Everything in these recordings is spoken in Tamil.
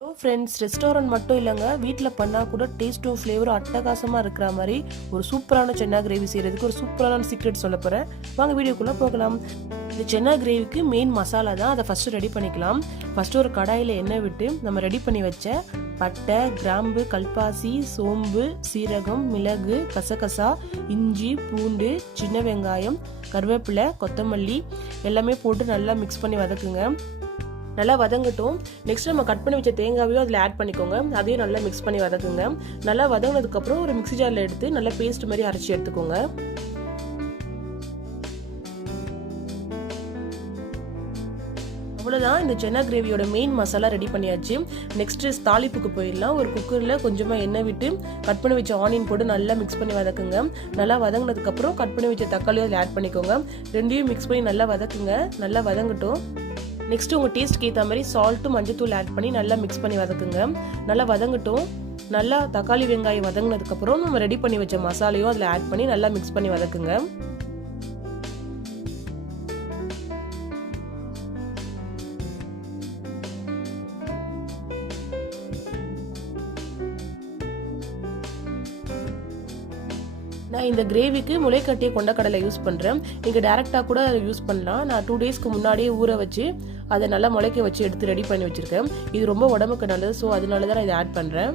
ஃப்ரெண்ட்ஸ், ரெஸ்டாரண்ட் மட்டும் இல்லைங்க, வீட்டில் பண்ணால் கூட டேஸ்ட்டும் ஃப்ளேவரும் அட்டகாசமாக இருக்கிற மாதிரி ஒரு சூப்பரான சென்னா கிரேவி செய்கிறதுக்கு ஒரு சூப்பரான சீக்ரெட் சொல்ல போகிறேன். வாங்க வீடியோக்குள்ளே போகலாம். இந்த சென்னா கிரேவிக்கு மெயின் மசாலா தான். அதை ஃபஸ்ட்டு ரெடி பண்ணிக்கலாம். ஃபஸ்ட்டு ஒரு கடாயில் எண்ணெய் விட்டு நம்ம ரெடி பண்ணி வச்ச பட்டை, கிராம்பு, கல்பாசி, சோம்பு, சீரகம், மிளகு, கசகசா, இஞ்சி, பூண்டு, சின்ன வெங்காயம், கருவேப்பிலை, கொத்தமல்லி எல்லாமே போட்டு நல்லா மிக்ஸ் பண்ணி வதக்குங்க. நல்லா வதங்கட்டும். நெக்ஸ்ட் நம்ம கட் பண்ணி வச்ச தேங்காவையும் அதில் ஆட் பண்ணிக்கோங்க. அதையும் நல்லா மிக்ஸ் பண்ணி வதக்குங்க. நல்லா வதங்கினதுக்கப்புறம் ஒரு மிக்ஸி ஜாரில் எடுத்து நல்லா பேஸ்ட் மாதிரி அரைச்சி எடுத்துக்கோங்க. அவ்வளோதான், இந்த சென்னா கிரேவியோட மெயின் மசாலா ரெடி பண்ணியாச்சு. நெக்ஸ்ட் தாளிப்புக்கு போயிடலாம். ஒரு குக்கரில் கொஞ்சமாக எண்ணெய் விட்டு கட் பண்ணி வச்ச ஆனியன் போட்டு நல்லா மிக்ஸ் பண்ணி வதக்குங்க. நல்லா வதங்கினதுக்கப்புறம் கட் பண்ணி வச்ச தக்காளியும் அதில் ஆட் பண்ணிக்கோங்க. ரெண்டையும் மிக்ஸ் பண்ணி நல்லா வதக்குங்க. நல்லா வதங்கட்டும். நெக்ஸ்ட் உங்கள் டேஸ்ட்க்கு ஏற்ற மாதிரி சால்ட்டும் மஞ்சத்தூள் ஆட் பண்ணி நல்லா மிக்ஸ் பண்ணி வதக்குங்க. நல்லா வதங்கட்டும். நல்லா தக்காளி வெங்காயம் வதங்கினதுக்கப்புறம் நம்ம ரெடி பண்ணி வச்ச மசாலையும் அதில் ஆட் பண்ணி நல்லா மிக்ஸ் பண்ணி வதக்குங்க. நான் இந்த கிரேவிக்கு முளைக்கட்டிய கொண்டக்கடலை யூஸ் பண்ணுறேன். நீங்கள் டேரெக்டாக கூட அதை யூஸ் பண்ணலாம். நான் 2 டேஸ்க்கு முன்னாடியே ஊற வச்சு அதை நல்லா முளைக்க வச்சு எடுத்து ரெடி பண்ணி வச்சுருக்கேன். இது ரொம்ப உடம்புக்கு நல்லது. ஸோ அதனால தான் நான் இதை ஆட் பண்ணுறேன்.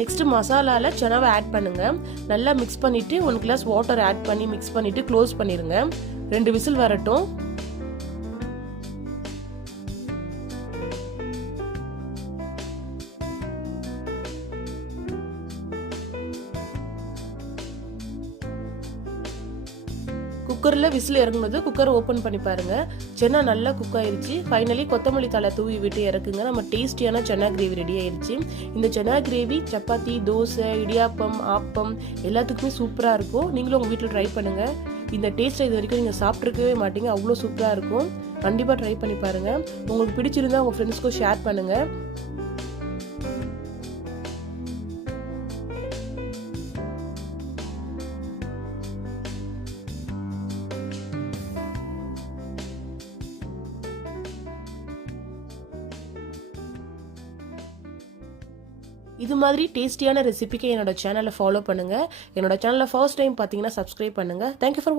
நெக்ஸ்ட் மசாலாவில் செனாவை ஆட் பண்ணுங்கள். நல்லா மிக்ஸ் பண்ணிவிட்டு 1 கிளாஸ் வாட்டர் ஆட் பண்ணி மிக்ஸ் பண்ணிவிட்டு க்ளோஸ் பண்ணிடுங்க. 2 விசில் வரட்டும். குக்கரில் விசில் இறங்குனது குக்கர் ஓப்பன் பண்ணி பாருங்க. சென்னா நல்லா குக் ஆயிருச்சு. ஃபைனலி கொத்தமல்லி தலை தூவி விட்டு இறக்குங்க. நம்ம டேஸ்டியான சென்னா கிரேவி ரெடி ஆயிருச்சு. இந்த சென்னா கிரேவி சப்பாத்தி, தோசை, இடியாப்பம், ஆப்பம் எல்லாத்துக்குமே சூப்பராக இருக்கும். நீங்களும் உங்கள் வீட்டில் ட்ரை பண்ணுங்க. இந்த டேஸ்ட்டை இது வரைக்கும் நீங்கள் சாப்பிட்ருக்கவே மாட்டீங்க. அவ்வளோ சூப்பராக இருக்கும். கண்டிப்பாக ட்ரை பண்ணி பாருங்க. உங்களுக்கு பிடிச்சிருந்தா உங்கள் ஃப்ரெண்ட்ஸ்க்கும் ஷேர் பண்ணுங்க. இது மாதிரி டேஸ்டியான ரெசிபிக்கு என்னோட சேனலை ஃபாலோ பண்ணுங்க. என்னோட சேனலை ஃபர்ஸ்ட் டைம் பார்த்தீங்கன்னா சப்ஸ்கிரைப் பண்ணுங்க. Thank you for